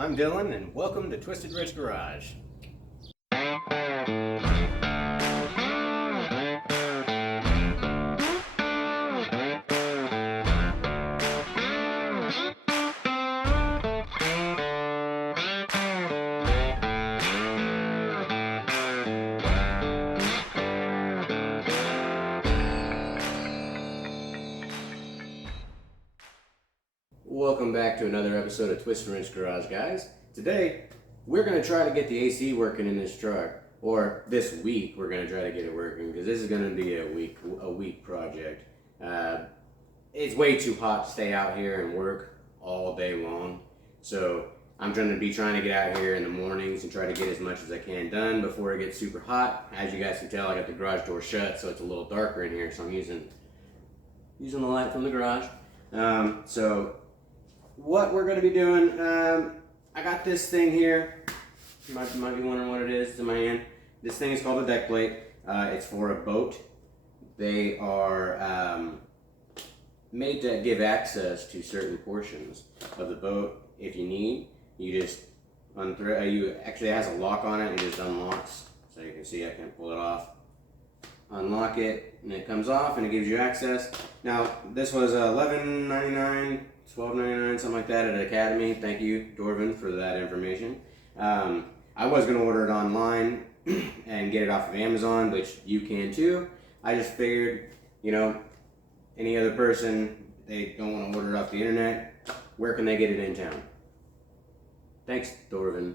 I'm Dylan, and welcome to Twisted Wrench Garage. Welcome back to another episode of Twisted Wrench Garage, guys. Today, we're going to try to get the AC working in this truck, or this week we're going to try to get it working, because this is going to be a week project. It's way too hot to stay out here and work all day long, so I'm trying to get out here in the mornings and try to get as much as I can done before it gets super hot. As you guys can tell, I got the garage door shut, so it's a little darker in here, so I'm using the light from the garage. So what we're going to be doing, I got this thing here. You might be wondering what it is. It's in my hand. This thing is called a deck plate. It's for a boat. They are made to give access to certain portions of the boat. If you need, you just actually it has a lock on it. It just unlocks. So you can see I can pull it off, unlock it, and it comes off, and it gives you access. Now this was $11.99. $12.99, something like that, at Academy. Thank you, Dorvin, for that information. I was going to order it online and get it off of Amazon, which you can too. I just figured, any other person, they don't want to order it off the internet, where can they get it in town? Thanks, Dorvin.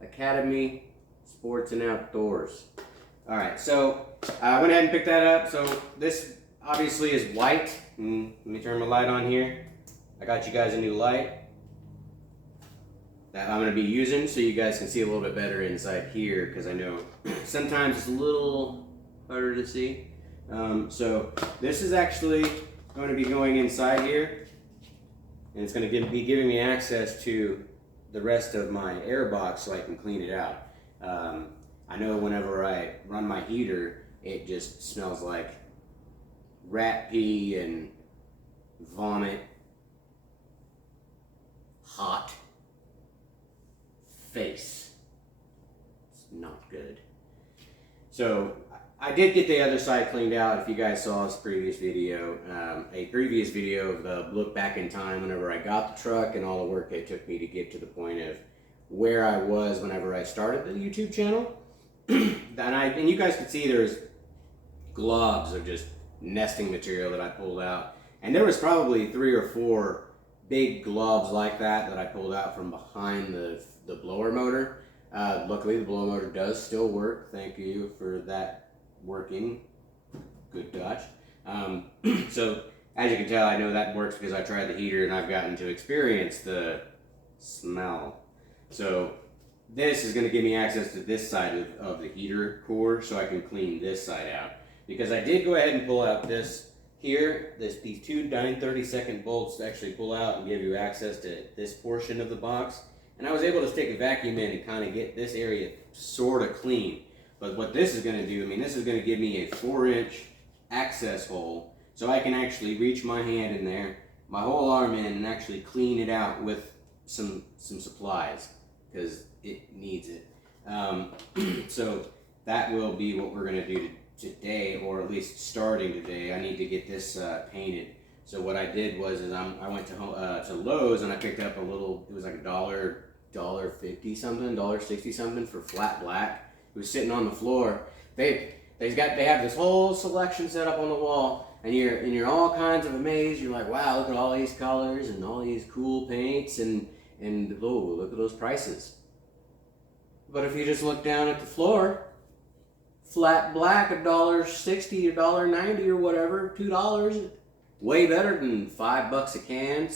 Academy Sports and Outdoors. Alright, so I went ahead and picked that up. So this obviously is white. Let me turn my light on here. I got you guys a new light that I'm going to be using so you guys can see a little bit better inside here, because I know sometimes it's a little harder to see. So this is actually going to be going inside here, and it's going to be giving me access to the rest of my air box so I can clean it out. I know whenever I run my heater, it just smells like rat pee and vomit. Hot face. It's not good. So I did get the other side cleaned out. If you guys saw this previous video, of the look back in time whenever I got the truck and all the work it took me to get to the point of where I was whenever I started the YouTube channel. and you guys could see there's globs of just nesting material that I pulled out, and there was probably 3 or 4 big globs like that I pulled out from behind the blower motor. Luckily the blower motor does still work. Thank you for that working. Good Dodge. So as you can tell, I know that works because I tried the heater and I've gotten to experience the smell. So this is going to give me access to this side of the heater core so I can clean this side out. Because I did go ahead and pull out this here, these 2 9/32 bolts actually pull out and give you access to this portion of the box. And I was able to stick a vacuum in and kind of get this area sort of clean. But what this is going to do, this is going to give me a 4-inch access hole so I can actually reach my hand in there, my whole arm in, and actually clean it out with some supplies, because it needs it. So that will be what we're going to do today, or at least starting today. I need to get this painted. So what I did was I went to Lowe's and I picked up a little, it was like $1.50 something, $1.60 something for flat black. It was sitting on the floor. They have this whole selection set up on the wall, and you're all kinds of amazed. You're like, wow, look at all these colors and all these cool paints, and oh, look at those prices. But if you just look down at the floor, flat black, $1.60, $1.90 or whatever, $2, way better than $5 a can,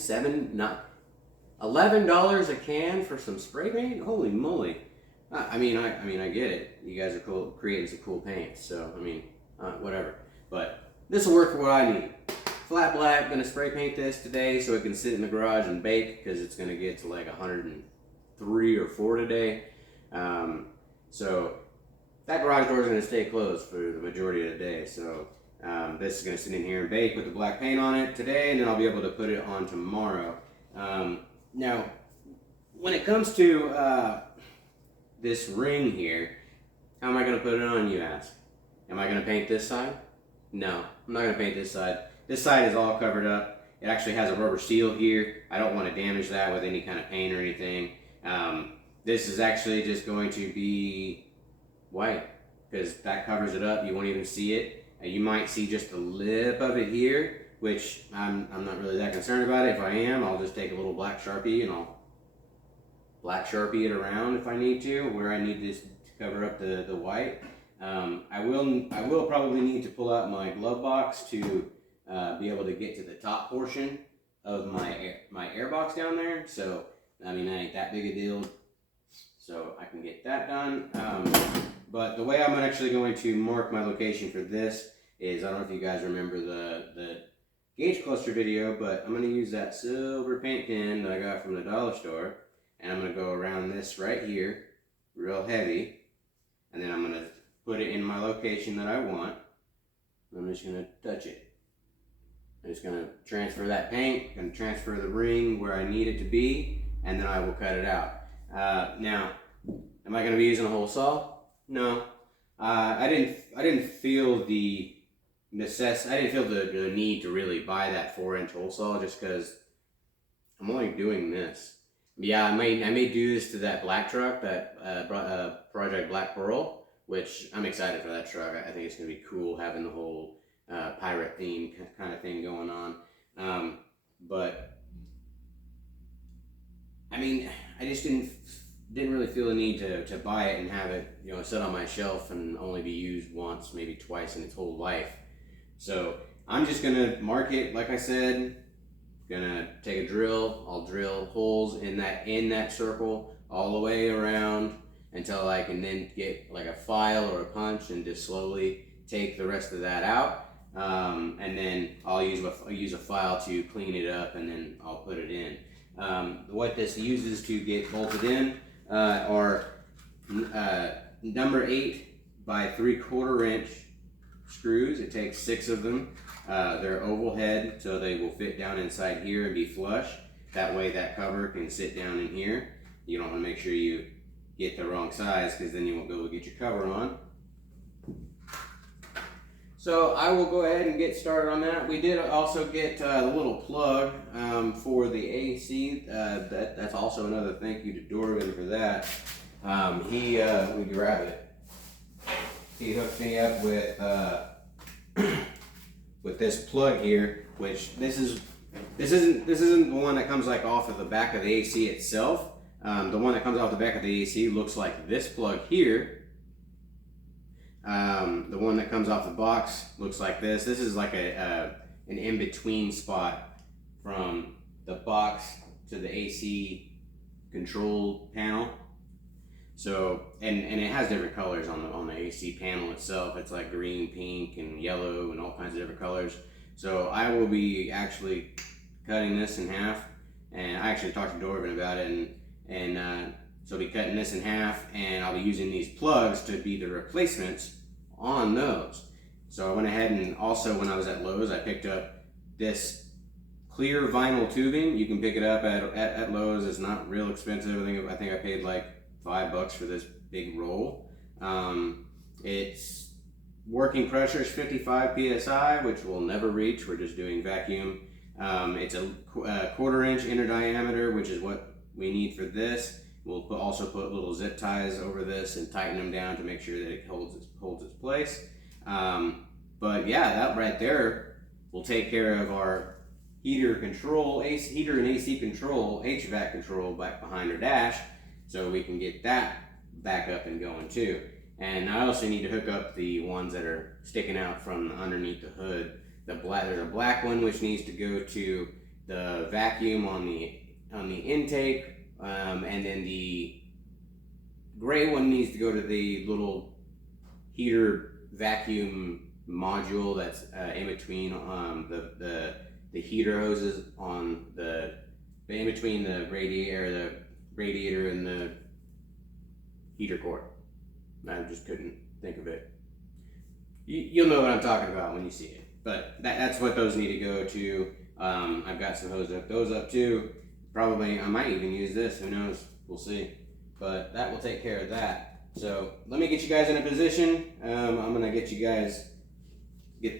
$11 a can for some spray paint. Holy moly! I get it. You guys are cool, creating some cool paints, so whatever. But this will work for what I need. Flat black. Gonna spray paint this today so it can sit in the garage and bake, because it's gonna get to like 103 or 4 today. So that garage door is going to stay closed for the majority of the day. So this is going to sit in here and bake with the black paint on it today, and then I'll be able to put it on tomorrow. Now, when it comes to this ring here, how am I going to put it on, you ask? Am I going to paint this side? No, I'm not going to paint this side. This side is all covered up. It actually has a rubber seal here. I don't want to damage that with any kind of paint or anything. This is actually just going to be white because that covers it up. You won't even see it. You might see just the lip of it here, which I'm not really that concerned about it. If I am, I'll just take a little black Sharpie and I'll black Sharpie it around if I need to, where I need this to cover up the white. I will probably need to pull out my glove box to be able to get to the top portion of my air box down there. So, I mean, that ain't that big a deal. So I can get that done. But the way I'm actually going to mark my location for this is, I don't know if you guys remember the gauge cluster video, but I'm going to use that silver paint pen that I got from the dollar store. And I'm going to go around this right here, real heavy. And then I'm going to put it in my location that I want. I'm just going to touch it. I'm just going to transfer that paint, going to transfer the ring where I need it to be, and then I will cut it out. Now, am I going to be using a hole saw? No. I didn't feel the necessity. I didn't feel the need to really buy that 4-inch hole saw just because I'm only doing this. Yeah, I may do this to that black truck, that Project Black Pearl, which I'm excited for that truck. I think it's going to be cool having the whole pirate theme kind of thing going on. But I mean, I just didn't really feel the need to buy it and have it, you know, sit on my shelf and only be used once, maybe twice in its whole life. So I'm just gonna mark it, like I said. Gonna take a drill. I'll drill holes in that circle all the way around until I can then get like a file or a punch and just slowly take the rest of that out. And then I'll use a file to clean it up, and then I'll put it in. What this uses to get bolted in are number 8 by 3/4 inch screws. It takes 6 of them. They're oval head, so they will fit down inside here and be flush. That way that cover can sit down in here. You don't want to make sure you get the wrong size, because then you won't be able to get your cover on. So I will go ahead and get started on that. We did also get the little plug for the AC. That's also another thank you to Dorvin for that. We grabbed it. He hooked me up with this plug here, which this isn't the one that comes like off of the back of the AC itself. The one that comes off the back of the AC looks like this plug here. The one that comes off the box looks like this. This is like an in-between spot from the box to the AC control panel. So, and it has different colors on the AC panel itself. It's like green, pink, and yellow, and all kinds of different colors. So I will be actually cutting this in half, and I actually talked to Dorvin about it, and so I'll be cutting this in half, and I'll be using these plugs to be the replacements on those. So I went ahead, and also when I was at Lowe's, I picked up this clear vinyl tubing. You can pick it up at Lowe's. It's not real expensive. I think I paid like $5 for this big roll. Its working pressure is 55 psi, which we'll never reach. We're just doing vacuum. It's a 1/4 inch inner diameter, which is what we need for this. We'll also put little zip ties over this and tighten them down to make sure that it holds its place. But yeah, that right there will take care of our heater and AC control, HVAC control back behind our dash, so we can get that back up and going too. And I also need to hook up the ones that are sticking out from underneath the hood. There's a black one which needs to go to the vacuum on the intake, and then the gray one needs to go to the little heater vacuum module that's in between the heater hoses on in between the radiator and the heater cord. I just couldn't think of it. You'll know what I'm talking about when you see it. But that's what those need to go to. I've got some hose to hook those up too. Probably I might even use this. Who knows? We'll see. But that will take care of that. So let me get you guys in a position. I'm gonna get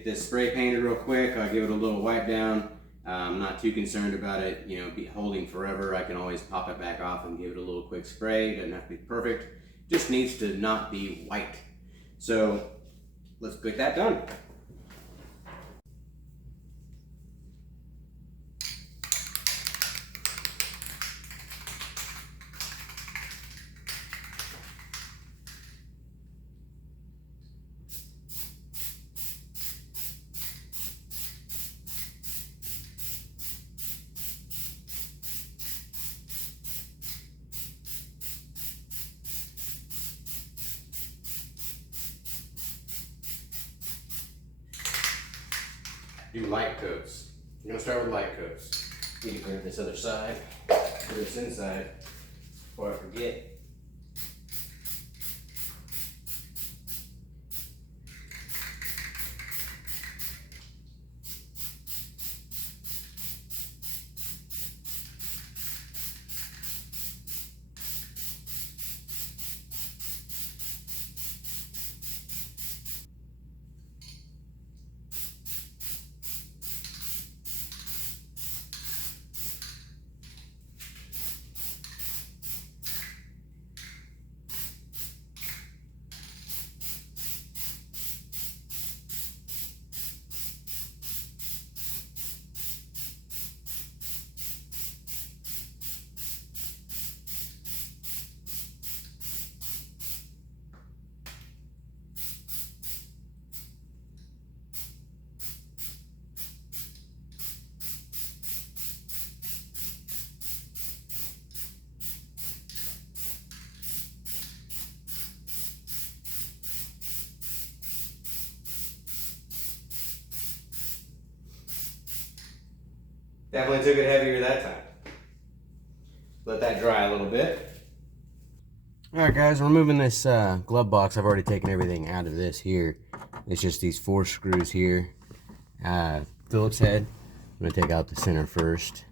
this spray painted real quick. I'll give it a little wipe down. I'm not too concerned about it, you know, be holding forever. I can always pop it back off and give it a little quick spray. Doesn't have to be perfect. Just needs to not be white. So let's get that done. Do light coats. I'm gonna start with light coats. Need to clean up this other side, or this inside, before I forget. Definitely took it heavier that time. Let that dry a little bit. Alright guys, we're removing this glove box. I've already taken everything out of this here. It's just these 4 screws here. Phillips head. I'm going to take out the center first.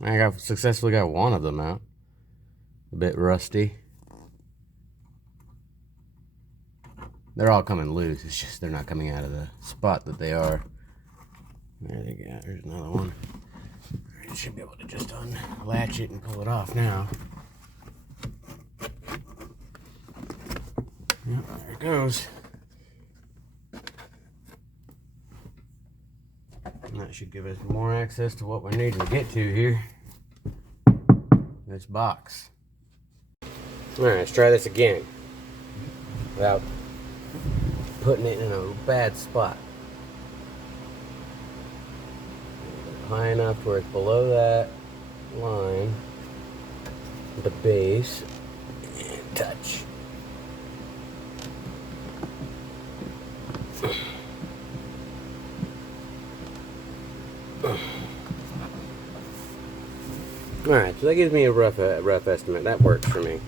I successfully got one of them out. A bit rusty. They're all coming loose. It's just they're not coming out of the spot that they are. There they go. There's another one. I should be able to just unlatch it and pull it off now. Yep, there it goes. And that should give us more access to what we're needing to get to here. This box. Alright, let's try this again. Without putting it in a bad spot. High enough where it's below that line. The base. And touch. Alright, so that gives me a rough estimate. That works for me.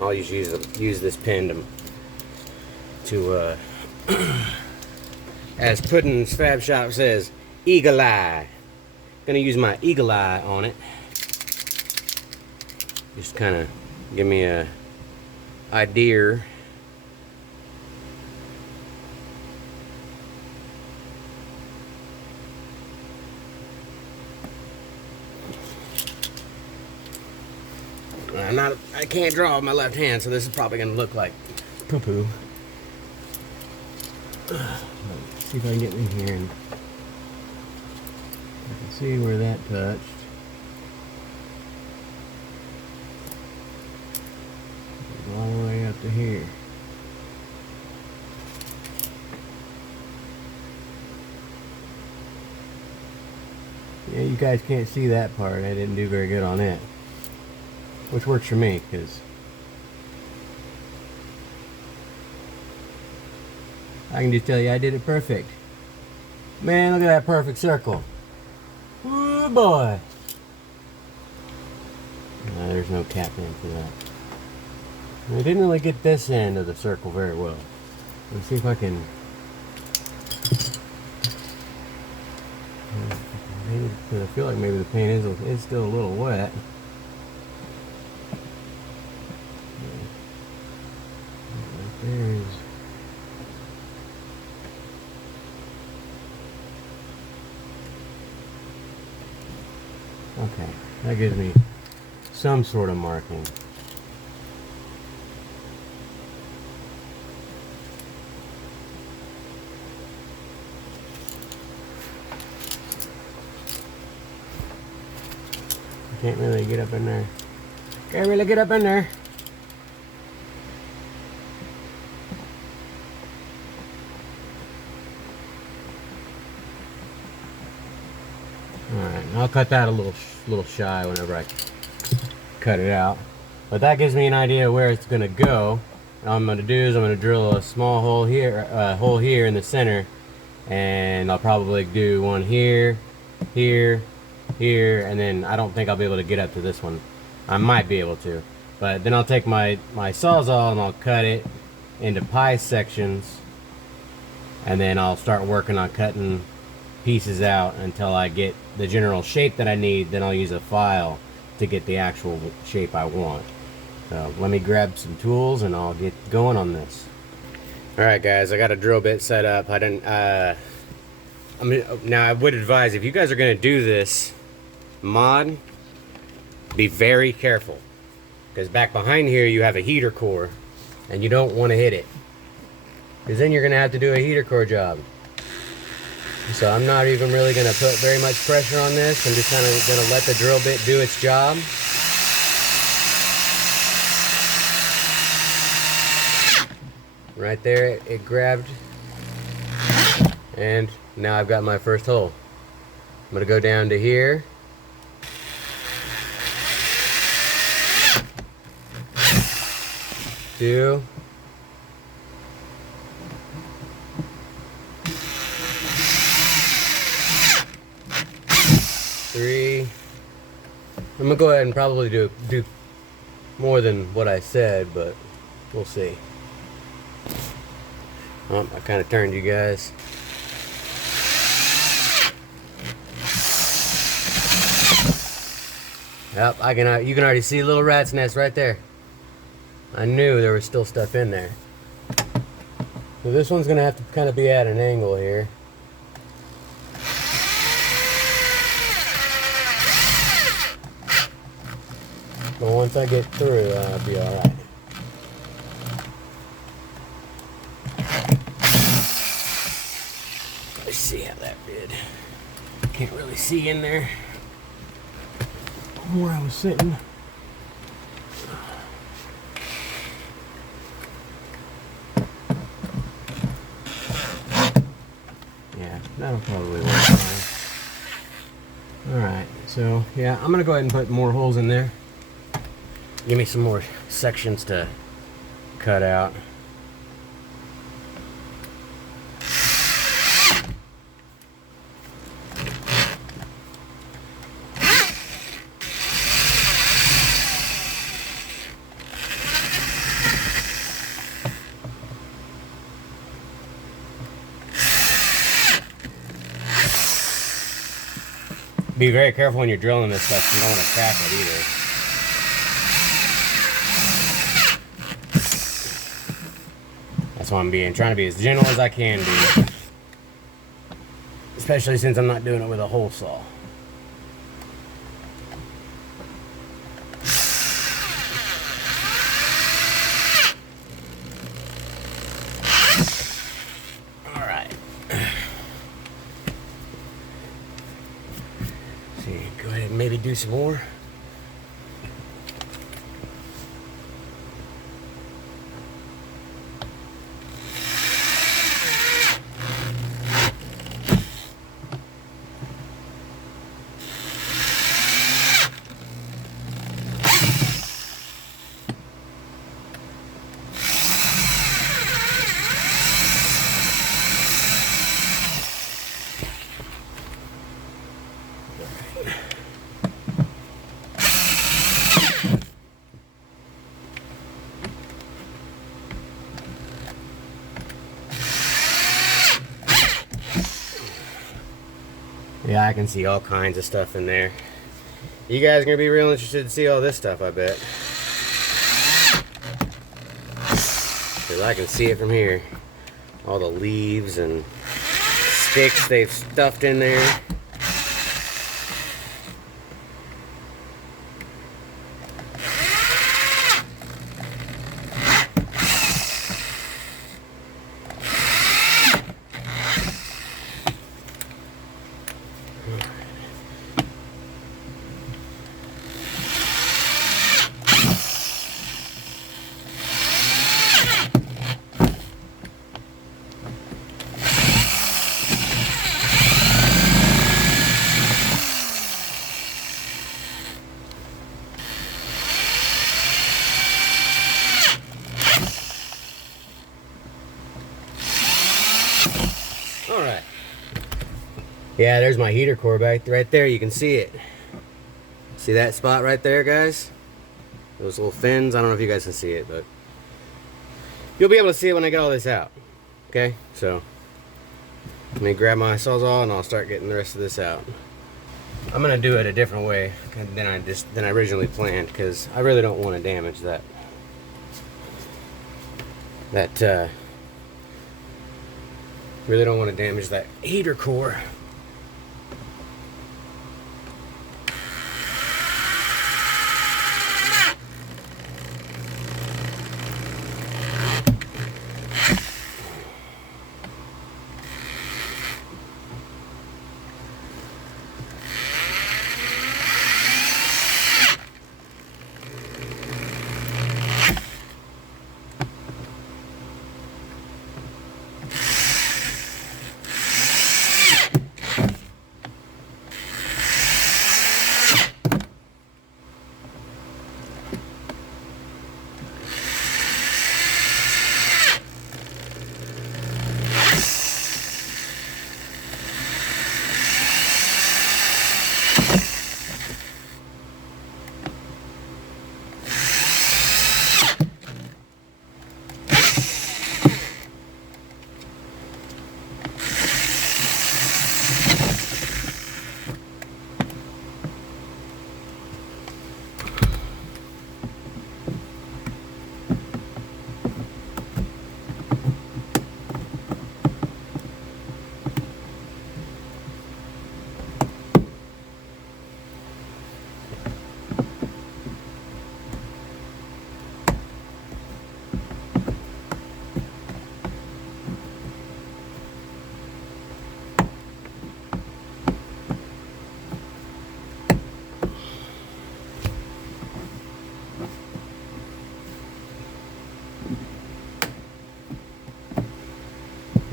I'll just use this pen to as Puddin's Fab Shop says, eagle eye. Gonna use my eagle eye on it. Just kind of give me a idea. I can't draw with my left hand, so this is probably going to look like poo-poo. See if I can get in here and See where that touched. All the way up to here. Yeah, you guys can't see that part. I didn't do very good on it. Which works for me, because I can just tell you I did it perfect. Man, look at that perfect circle. Oh boy. No, there's no cap in for that. I didn't really get this end of the circle very well. Let's see if I can. Maybe, because I feel like maybe the paint is still a little wet. Right there is. Okay, that gives me some sort of marking. Can't really get up in there. Can't really get up in there. Alright, I'll cut that a little shy whenever I cut it out. But that gives me an idea of where it's going to go. What I'm going to do is I'm going to drill a small hole here in the center. And I'll probably do one here, here, here, and then I don't think I'll be able to get up to this one. I might be able to, but then I'll take my Sawzall and I'll cut it into pie sections, and then I'll start working on cutting pieces out until I get the general shape that I need. Then I'll use a file to get the actual shape I want. So let me grab some tools and I'll get going on this. Alright guys, I got a drill bit set up. I didn't now I would advise, if you guys are going to do this mod, be very careful, because back behind here you have a heater core and you don't want to hit it, because then you're going to have to do a heater core job. So I'm not even really going to put very much pressure on this. I'm just kind of going to let the drill bit do its job. Right there it grabbed, and now I've got my first hole. I'm going to go down to here. Two. Three. I'm going to go ahead and probably do more than what I said, but we'll see. Oh, I kind of turned you guys. Yep, you can already see a little rat's nest right there. I knew there was still stuff in there. So this one's gonna have to kind of be at an angle here. But once I get through, I'll be alright. Let's see how that did. Can't really see in there where I was sitting. Yeah, that'll probably work fine. Alright, so yeah, I'm gonna go ahead and put more holes in there. Give me some more sections to cut out. Be very careful when you're drilling this stuff. You don't want to crack it either. That's why I'm trying to be as gentle as I can be. Especially since I'm not doing it with a hole saw. see, go ahead and maybe do some more. Yeah, I can see all kinds of stuff in there. You guys are going to be real interested to see all this stuff, I bet. Because I can see it from here. All the leaves and sticks they've stuffed in there. Alright. Yeah, there's my heater core back right there. You can see it. See that spot right there, guys? Those little fins. I don't know if you guys can see it, but you'll be able to see it when I get all this out. Okay? So, let me grab my Sawzall and I'll start getting the rest of this out. I'm going to do it a different way than I originally planned, because I really don't want to damage that really don't want to damage that heater core.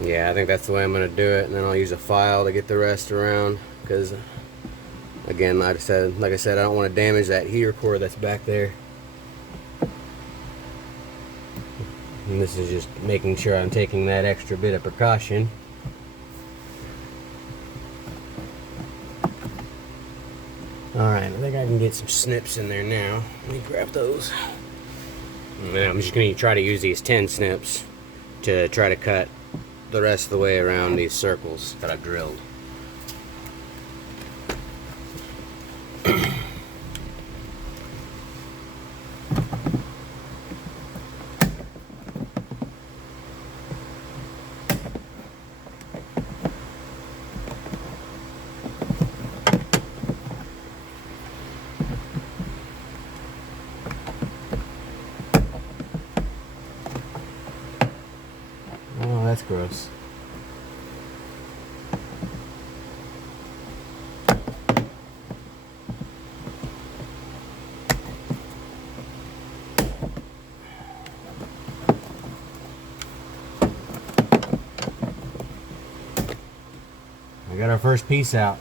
Yeah, I think that's the way I'm going to do it, and then I'll use a file to get the rest around, because again, like I said, I don't want to damage that heater core that's back there. And this is just making sure I'm taking that extra bit of precaution. Alright, I think I can get some snips in there now. Let me grab those. And then I'm just going to try to use these 10 snips to try to cut the rest of the way around these circles that I've drilled. Oh, that's gross. first piece out.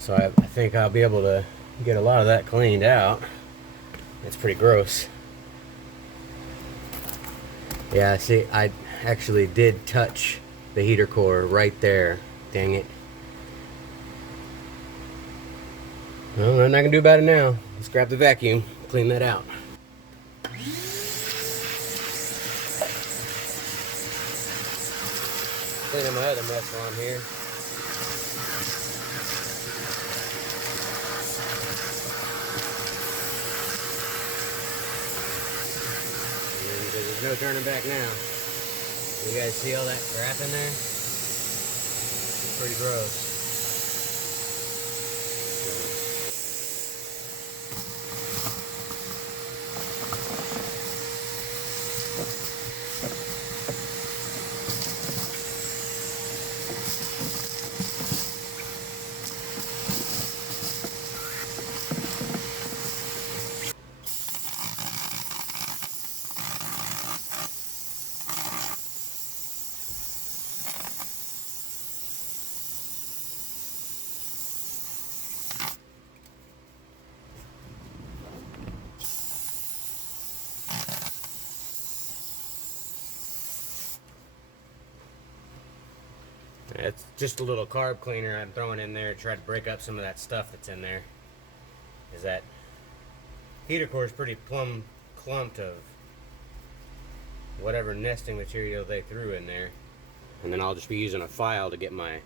So I think I'll be able to get a lot of that cleaned out. It's pretty gross. Yeah, see, I actually did touch the heater core right there. Dang it. Well, nothing I can do about it now. Let's grab the vacuum, clean that out. Cleaning my other mess while I'm here. And there's no turning back now. You guys see all that crap in there? It's pretty gross. It's just a little carb cleaner I'm throwing in there to try to break up some of that stuff that's in there. Is that heater core is pretty plumb clumped of whatever nesting material they threw in there. And then I'll just be using a file to get my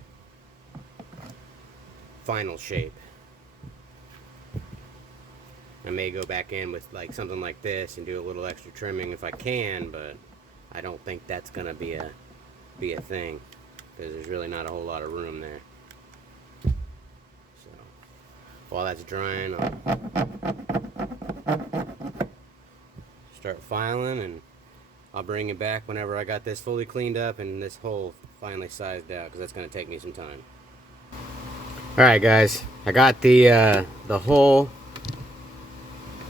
final shape. I may go back in with like something like this and do a little extra trimming if I can, but I don't think that's gonna be a thing, because there's really not a whole lot of room there. So while that's drying, I'll start filing, and I'll bring it back whenever I got this fully cleaned up and this hole finally sized out, because that's going to take me some time. Alright guys, I got the hole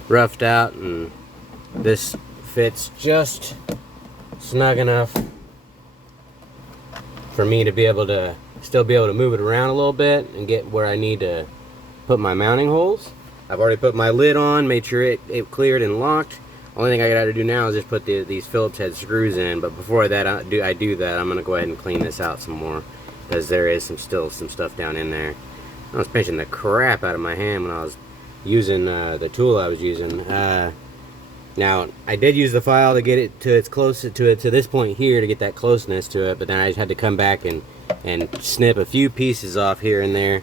roughed out, and this fits just snug enough for me to be able to still be able to move it around a little bit and get where I need to put my mounting holes. I've already put my lid on, made sure it cleared and locked. Only thing I got to do now is just put these Phillips head screws in, but before that I do that, I'm going to go ahead and clean this out some more, because there is still some stuff down in there. I was pinching the crap out of my hand when I was using the tool I was using. Now, I did use the file to get it to this point here to get that closeness to it, but then I just had to come back and snip a few pieces off here and there,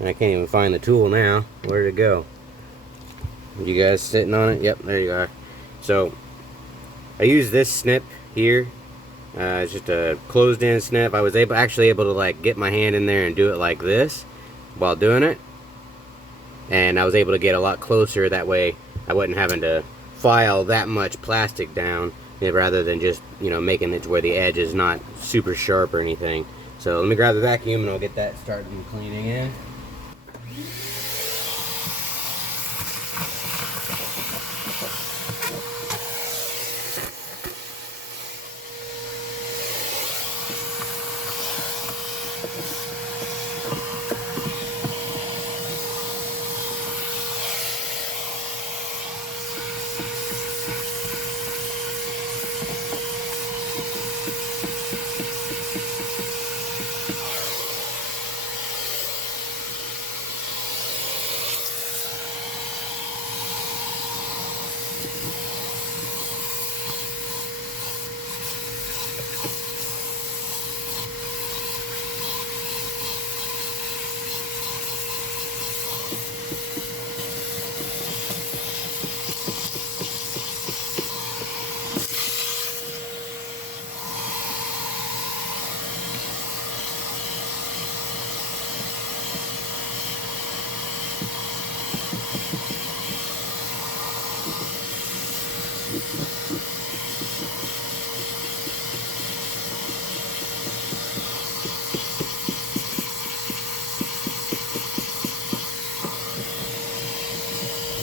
and I can't even find the tool now. Where did it go? You guys sitting on it? Yep, there you are. So, I used this snip here. It's just a closed-in snip. I was actually able to like get my hand in there and do it like this while doing it, and I was able to get a lot closer. That way, I wasn't having to file that much plastic down, rather than just, making it to where the edge is not super sharp or anything. So let me grab the vacuum and I'll get that started cleaning in.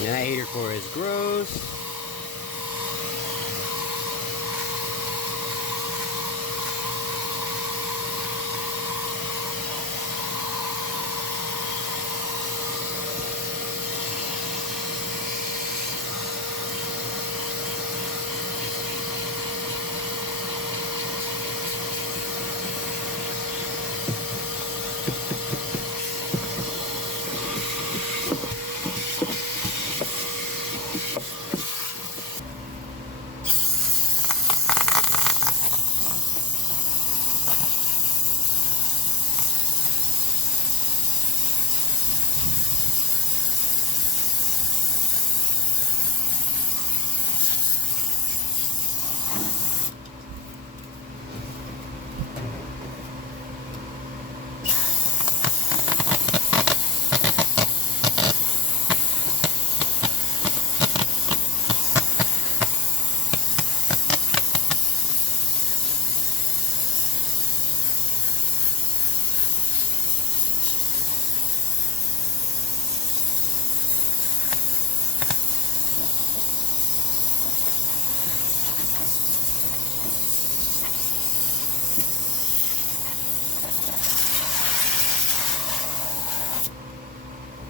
That heater core is gross.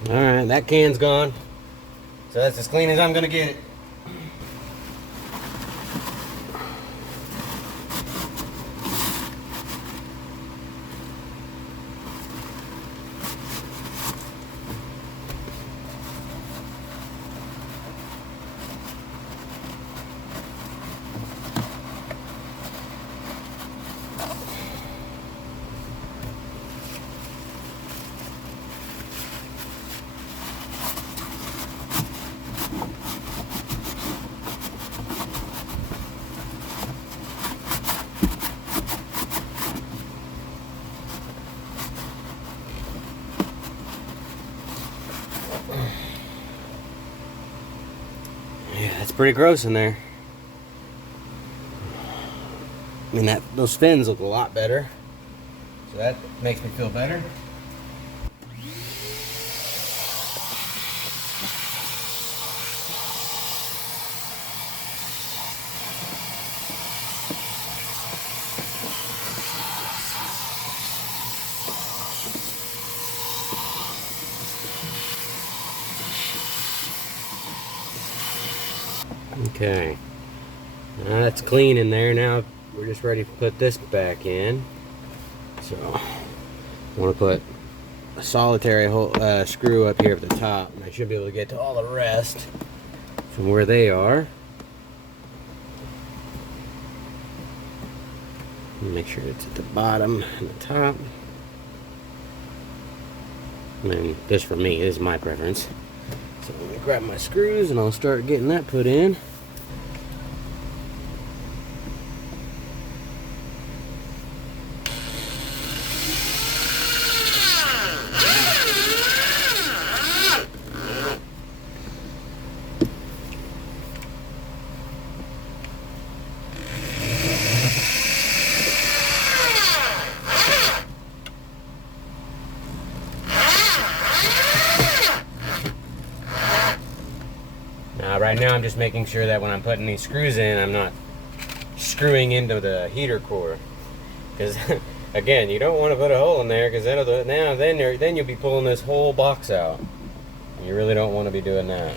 Alright, that can's gone. So that's as clean as I'm gonna get it. Yeah, it's pretty gross in there. I mean, those fins look a lot better. So that makes me feel better. Okay, that's clean in there. Now we're just ready to put this back in. So I want to put a solitary screw up here at the top, and I should be able to get to all the rest from where they are. Make sure it's at the bottom and the top. And this for me, this is my preference. So let me grab my screws and I'll start getting that put in. Right now I'm just making sure that when I'm putting these screws in, I'm not screwing into the heater core, because again, you don't want to put a hole in there, because then you'll be pulling this whole box out. You really don't want to be doing that.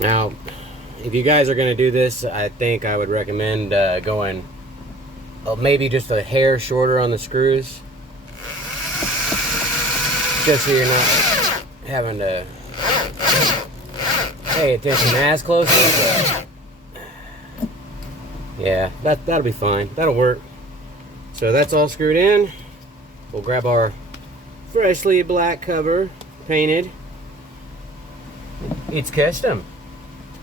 Now, if you guys are going to do this, I think I would recommend going maybe just a hair shorter on the screws, just so you're not having to pay attention as closely. Yeah, that'll be fine. That'll work. So that's all screwed in. We'll grab our freshly black cover, painted. It's custom.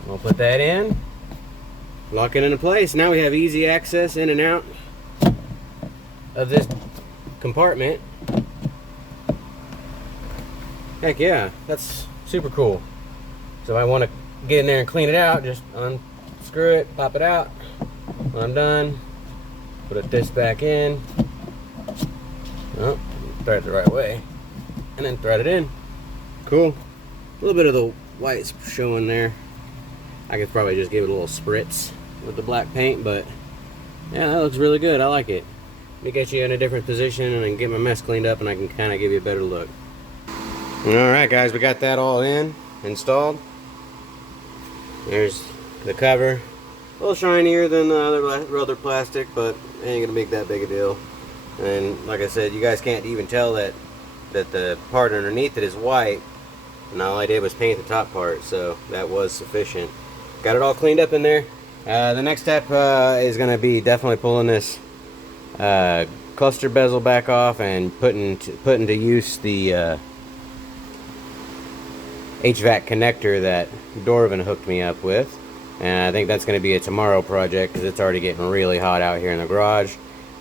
We'll put that in, lock it into place. Now we have easy access in and out of this compartment. Heck yeah, that's super cool. So if I want to get in there and clean it out, just unscrew it, pop it out. When I'm done, put this back in. Oh, thread it the right way, and then thread it in. Cool. A little bit of the white's showing there. I could probably just give it a little spritz with the black paint, but yeah, that looks really good. I like it. Let me get you in a different position and I can get my mess cleaned up and I can kind of give you a better look. Alright guys, we got that all installed. There's the cover. A little shinier than the other plastic, but it ain't gonna make that big a deal. And like I said, you guys can't even tell that the part underneath it is white, and all I did was paint the top part, so that was sufficient. Got it all cleaned up in there. The next step is going to be definitely pulling this cluster bezel back off and putting to use the HVAC connector that Dorvin hooked me up with. And I think that's going to be a tomorrow project because it's already getting really hot out here in the garage.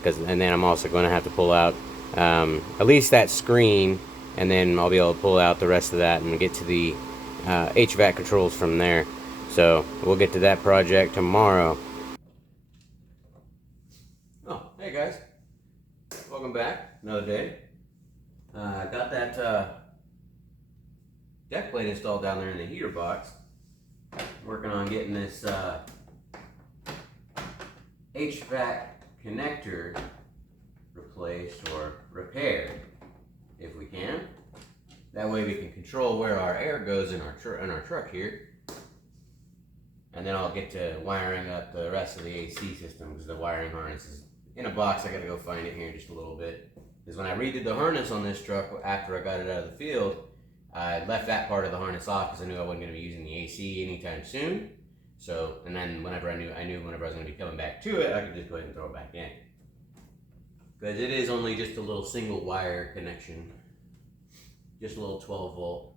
And then I'm also going to have to pull out at least that screen, and then I'll be able to pull out the rest of that and get to the HVAC controls from there. So we'll get to that project tomorrow. Oh, hey guys, welcome back. Another day. Got that deck plate installed down there in the heater box. Working on getting this HVAC connector replaced or repaired if we can. That way we can control where our air goes in our truck here. And then I'll get to wiring up the rest of the AC system because the wiring harness is in a box. I gotta go find it here in just a little bit. Because when I redid the harness on this truck after I got it out of the field, I left that part of the harness off because I knew I wasn't going to be using the AC anytime soon. So, and then whenever I knew whenever I was going to be coming back to it, I could just go ahead and throw it back in. Because it is only just a little single wire connection. Just a little 12 volt.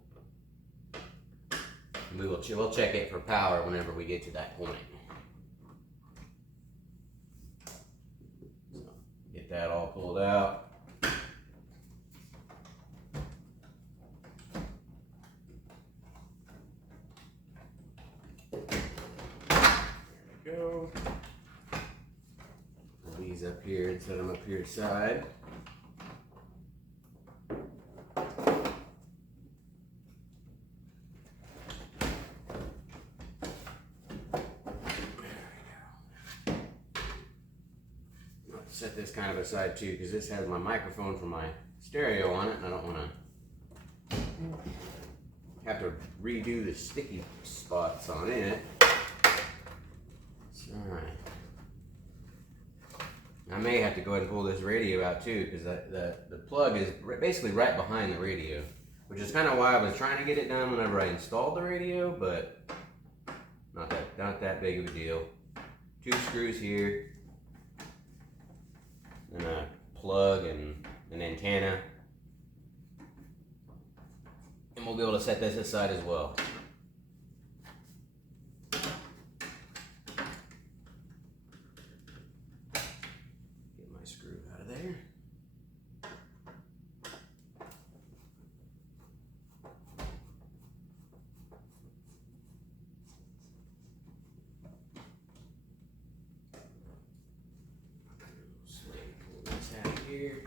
And we'll check it for power whenever we get to that point. So, get that all pulled out. Go. Put these up here and set them up here side. I'll set this kind of aside too because this has my microphone for my stereo on it, and I don't want to have to redo the sticky spots on it. Alright. I may have to go ahead and pull this radio out too because the plug is basically right behind the radio, which is kind of why I was trying to get it done whenever I installed the radio, but not that big of a deal. 2 screws here, and a plug and an antenna, and we'll be able to set this aside as well. Here.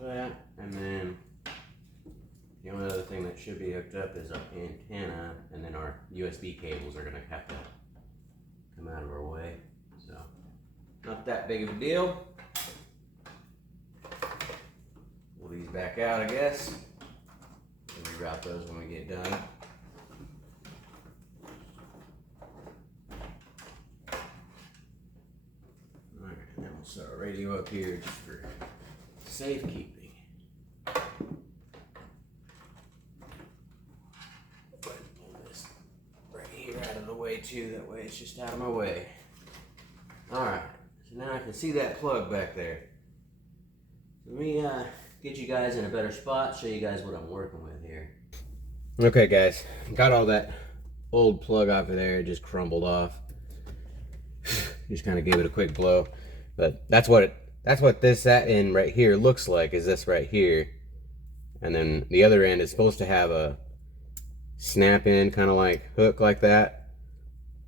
That, and then the only other thing that should be hooked up is our antenna, and then our USB cables are going to have to come out of our way. So, not that big of a deal. Pull these back out, I guess. We'll reroute those when we get done. Alright, and then we'll set our radio up here just for safekeeping. Too, that way it's just out of my way. Alright, so now I can see that plug back there. Let me get you guys in a better spot, show you guys what I'm working with here. Okay guys, got all that old plug off of there, it just crumbled off. Just kind of gave it a quick blow. But that's what this end right here looks like, is this right here. And then the other end is supposed to have a snap in kind of like hook like that.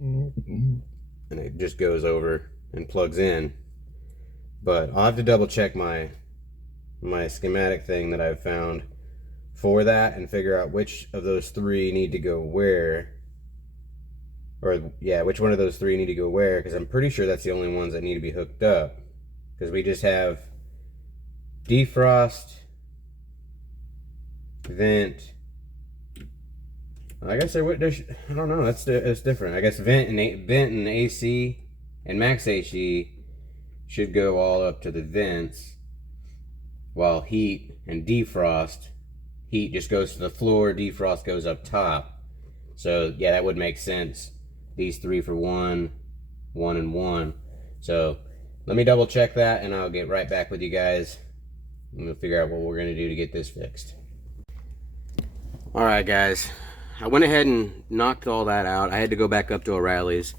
And it just goes over and plugs in. But I'll have to double check my schematic thing that I've found for that and figure out which of those 3 need to go where. Or yeah, which one of those 3 need to go where, because I'm pretty sure that's the only ones that need to be hooked up. Because we just have defrost, vent, I guess I don't know. It's different. I guess vent and AC and max HE should go all up to the vents, while heat and defrost, heat just goes to the floor, defrost goes up top. So yeah, that would make sense. These 3 for 1, 1 and 1. So let me double check that, and I'll get right back with you guys. I'm gonna figure out what we're gonna do to get this fixed. All right, guys. I went ahead and knocked all that out. I had to go back up to O'Reilly's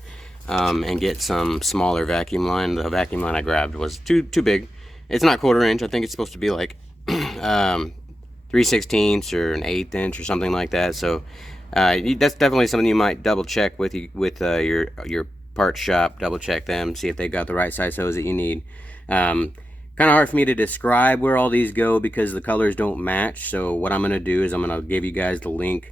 and get some smaller vacuum line. The vacuum line I grabbed was too big. It's not 1/4 inch. I think it's supposed to be like 3/16 or an 1/8 inch or something like that. So that's definitely something you might double check with your parts shop. Double check them, see if they've got the right size hose that you need. Kind of hard for me to describe where all these go because the colors don't match. So what I'm going to do is I'm going to give you guys the link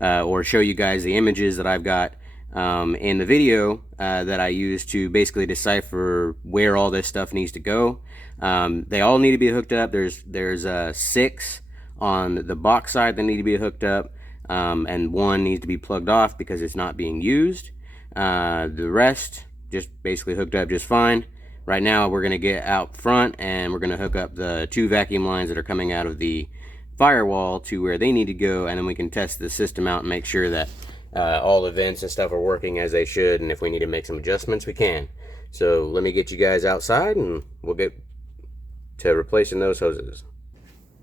or show you guys the images that I've got in the video that I use to basically decipher where all this stuff needs to go. They all need to be hooked up. There's 6 on the box side that need to be hooked up, and 1 needs to be plugged off because it's not being used. The rest just basically hooked up just fine. Right now we're going to get out front and we're going to hook up the 2 vacuum lines that are coming out of the firewall to where they need to go, and then we can test the system out and make sure that all the vents and stuff are working as they should, and if we need to make some adjustments we can. So let me get you guys outside and we'll get to replacing those hoses.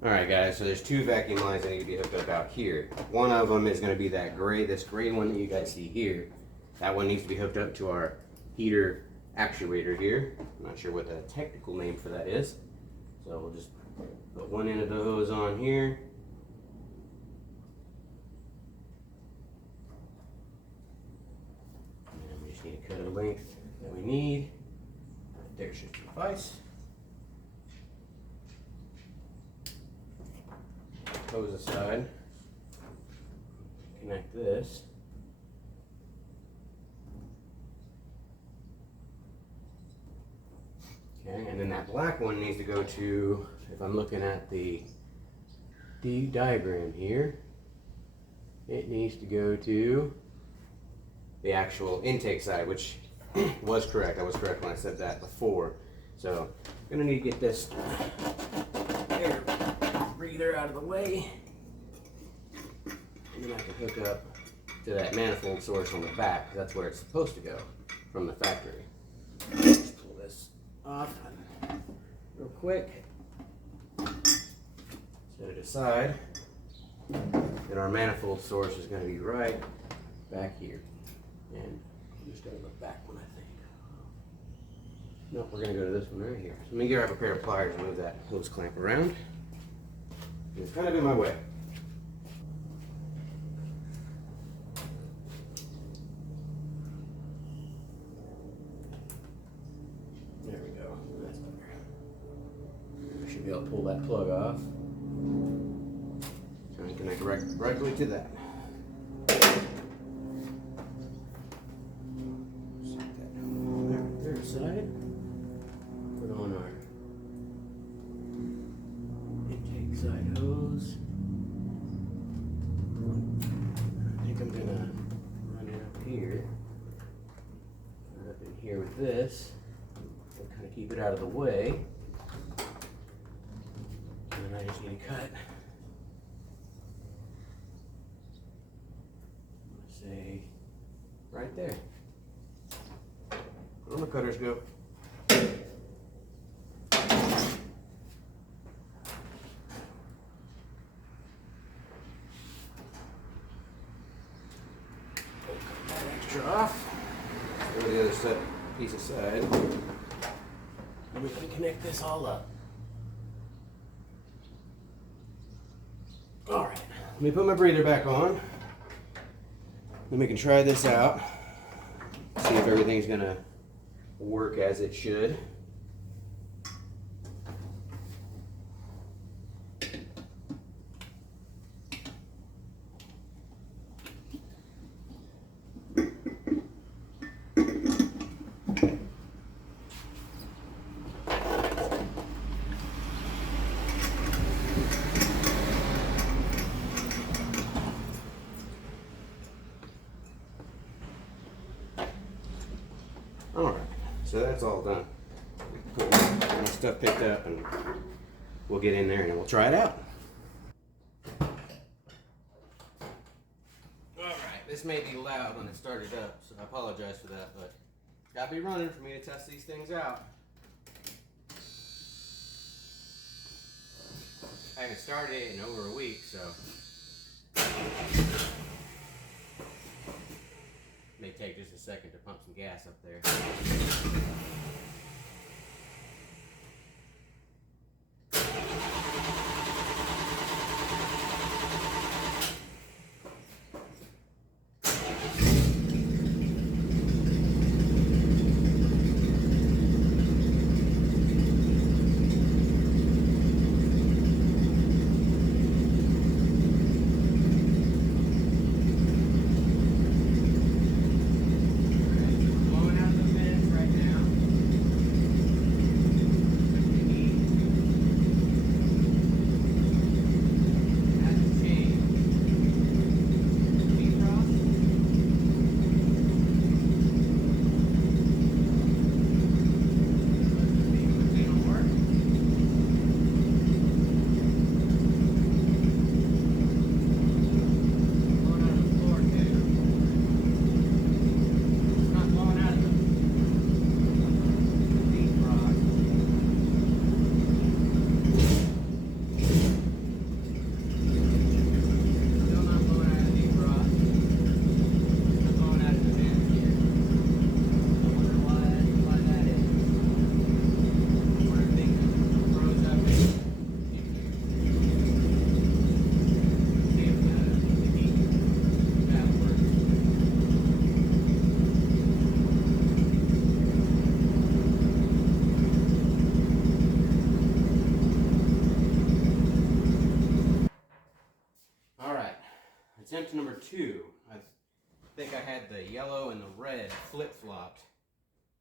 Alright guys, so there's 2 vacuum lines that need to be hooked up out here. One of them is going to be this gray one that you guys see here. That one needs to be hooked up to our heater actuator here. I'm not sure what the technical name for that is. So we'll just put one end of the hose on here. And we just need to cut a length that we need. Right there should suffice. Hose aside. Connect this. Okay, and then that black one needs to go to, if I'm looking at the diagram here, it needs to go to the actual intake side, which was correct. I was correct when I said that before. So I'm going to need to get this air breather out of the way, and then I can hook up to that manifold source on the back, because that's where it's supposed to go from the factory. Just pull this off real quick, set it aside, and our manifold source is going to be right back here. And I'm just going to look back one, I think. Nope, we're going to go to this one right here. So let me grab a pair of pliers and move that hose clamp around. It's kind of in my way. There we go. That's better. I should be able to pull that plug off and connect directly to that. Set that on that third side. Put on our intake side hose. I think I'm gonna run it up here. Run up in here with this. And kind of keep it out of the way. And then I just need to cut. Say right there. Where my cutters go? Off. Go to the other piece aside. And we can connect this all up. Alright, let me put my breather back on. Then we can try this out. See if everything's gonna work as it should. So that's all done. Put my stuff picked up and we'll get in there and we'll try it out. Alright, this may be loud when it started up, so I apologize for that, but it's gotta be running for me to test these things out. I haven't started it in over a week, so may take just a second to pump some gas up there. Attempt number 2. I think I had the yellow and the red flip-flopped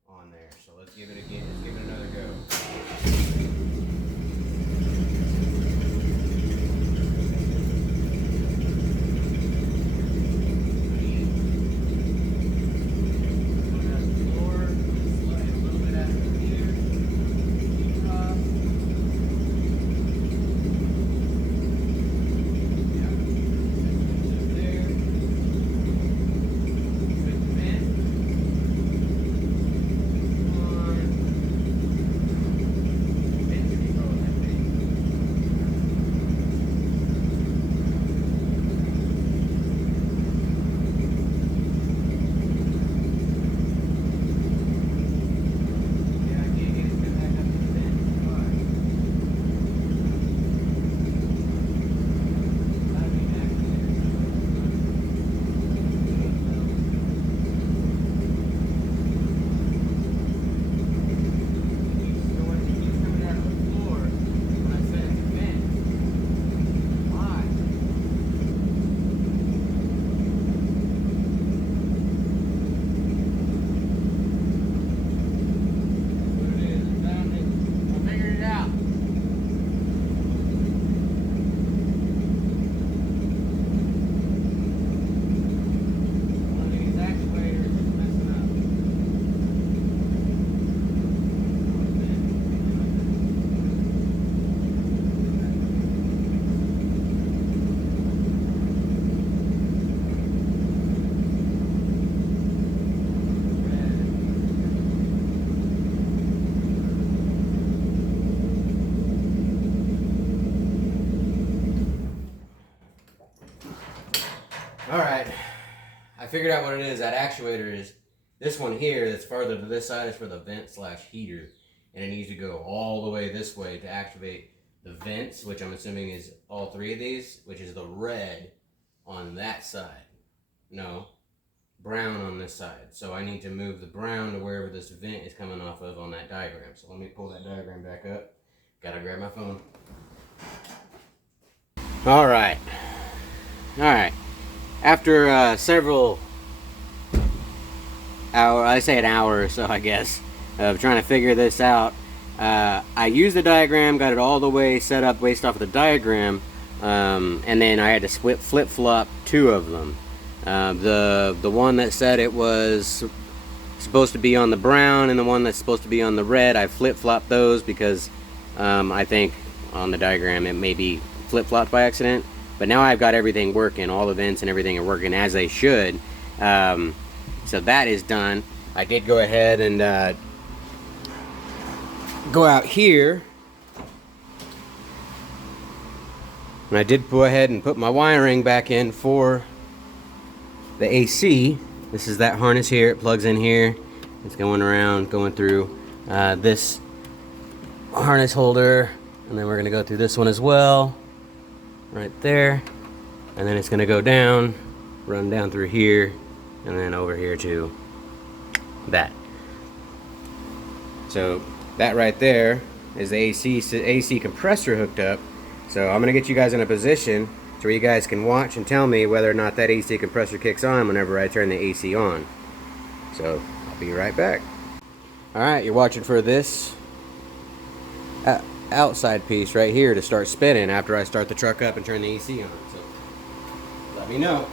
on there. So let's give it again. Let's give it another go. Alright, I figured out what it is. That actuator is, this one here that's further to this side is for the vent slash heater. And it needs to go all the way this way to activate the vents, which I'm assuming is all 3 of these, which is the red on that side. No, brown on this side. So I need to move the brown to wherever this vent is coming off of on that diagram. So let me pull that diagram back up. Gotta grab my phone. Alright. Alright. After several hours, I say an hour or so, I guess, of trying to figure this out, I used the diagram, got it all the way set up based off of the diagram, and then I had to flip-flop 2 of them. The one that said it was supposed to be on the brown and the one that's supposed to be on the red. I flip-flopped those because I think on the diagram it may be flip-flopped by accident. But now I've got everything working. All the vents and everything are working as they should. So that is done. I did go ahead and go out here. And I did go ahead and put my wiring back in for the AC. This is that harness here. It plugs in here. It's going around, going through this harness holder. And then we're going to go through this one as well. Right there. And then it's going to go down, run down through here, and then over here to that. So that right there is the AC compressor hooked up. So I'm going to get you guys in a position so where you guys can watch and tell me whether or not that AC compressor kicks on whenever I turn the AC on. So I'll be right back. Alright, you're watching for this outside piece right here to start spinning after I start the truck up and turn the AC on. So let me know.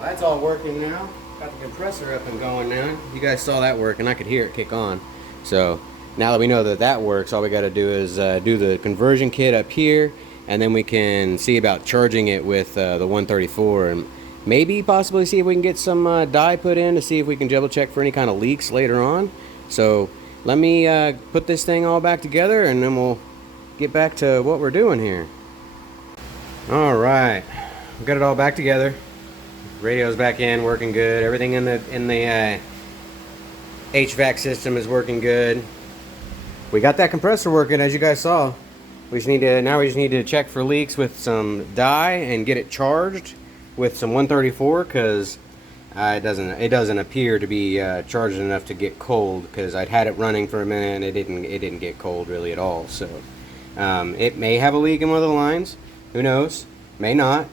That's all working now. Got the compressor up and going now. You guys saw that work and I could hear it kick on. So now that we know that that works, all we got to do is do the conversion kit up here, and then we can see about charging it with the 134 and maybe possibly see if we can get some dye put in to see if we can double check for any kind of leaks later on. So let me put this thing all back together and then we'll get back to what we're doing here. Alright, we got it all back together. Radio's back in, working good. Everything in the HVAC system is working good. We got that compressor working, as you guys saw. We just need to check for leaks with some dye and get it charged with some 134 because it doesn't appear to be charged enough to get cold, because I'd had it running for a minute and it didn't get cold really at all. So it may have a leak in one of the lines. Who knows? May not.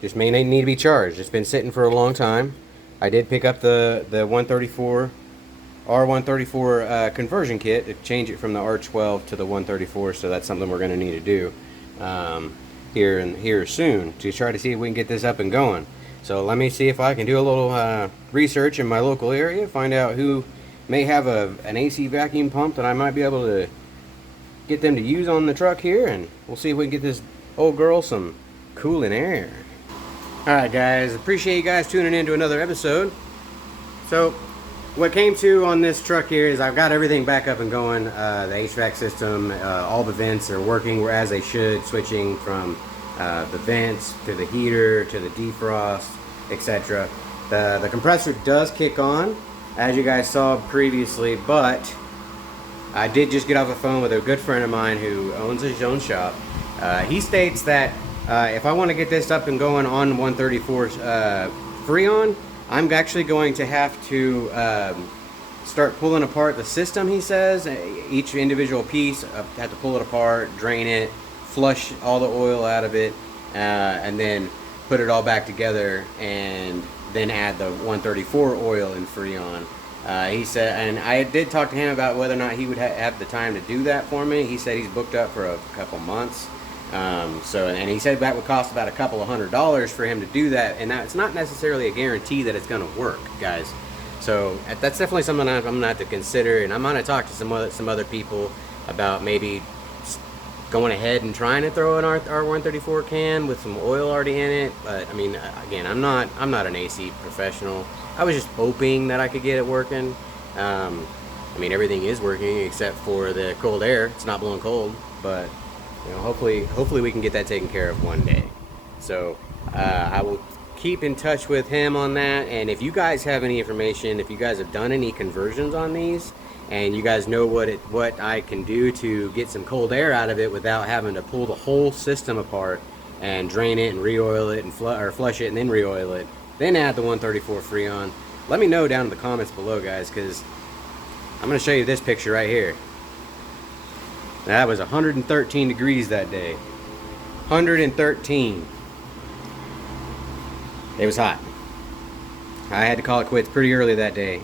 Just may need to be charged. It's been sitting for a long time. I did pick up the 134 R134 conversion kit to change it from the R12 to the 134, so that's something we're going to need to do here soon to try to see if we can get this up and going. So let me see if I can do a little research in my local area, find out who may have an AC vacuum pump that I might be able to get them to use on the truck here, and we'll see if we can get this old girl some cooling air. Alright guys, appreciate you guys tuning in to another episode. So what came to on this truck here is I've got everything back up and going. The HVAC system, all the vents are working as they should, switching from the vents to the heater to the defrost, etc. The compressor does kick on, as you guys saw previously, but I did just get off the phone with a good friend of mine who owns his own shop. He states that if I want to get this up and going on 134 Freon, I'm actually going to have to start pulling apart the system, he says. Each individual piece, I have to pull it apart, drain it, flush all the oil out of it, and then put it all back together, and then add the 134 oil in Freon. He said, and I did talk to him about whether or not he would have the time to do that for me. He said he's booked up for a couple months. And he said that would cost about a couple of $100s for him to do that, and that's not necessarily a guarantee that it's going to work, guys. So that's definitely something I'm going to have to consider, and I'm going to talk to some other people about maybe going ahead and trying to throw an R134 can with some oil already in it. But I mean, again, I'm not an AC professional. I was just hoping that I could get it working. I mean, everything is working except for the cold air. It's not blowing cold, but you know, hopefully we can get that taken care of one day. So I will keep in touch with him on that. And if you guys have any information, if you guys have done any conversions on these, and you guys know what I can do to get some cold air out of it without having to pull the whole system apart and drain it and re-oil it and flush it and then re-oil it, then add the 134 Freon, let me know down in the comments below, guys, because I'm going to show you this picture right here. That was 113 degrees that day. 113. It was hot. I had to call it quits pretty early that day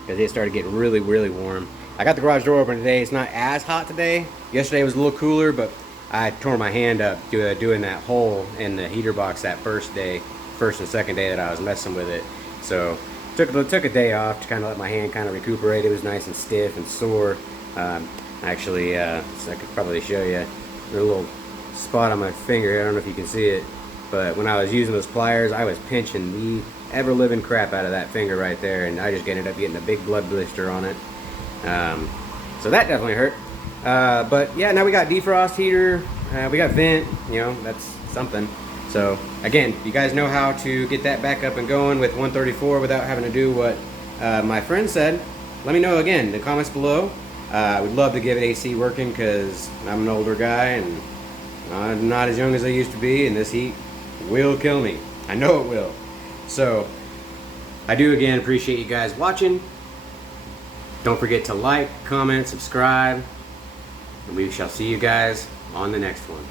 because it started getting really, really warm. I got the garage door open today. It's not as hot today. Yesterday was a little cooler, but I tore my hand up doing that hole in the heater box that first and second day that I was messing with it. So took a day off to kind of let my hand kind of recuperate. It was nice and stiff and sore. Actually, so I could probably show you a little spot on my finger here. I don't know if you can see it, but when I was using those pliers, I was pinching the ever-living crap out of that finger right there, and I just ended up getting a big blood blister on it. So that definitely hurt. But yeah, now we got defrost heater, we got vent, you know, that's something. So again, you guys know how to get that back up and going with 134 without having to do what my friend said. Let me know again in the comments below. I would love to get AC working because I'm an older guy and I'm not as young as I used to be, and this heat will kill me. I know it will. So I do again appreciate you guys watching. Don't forget to like, comment, subscribe, and we shall see you guys on the next one.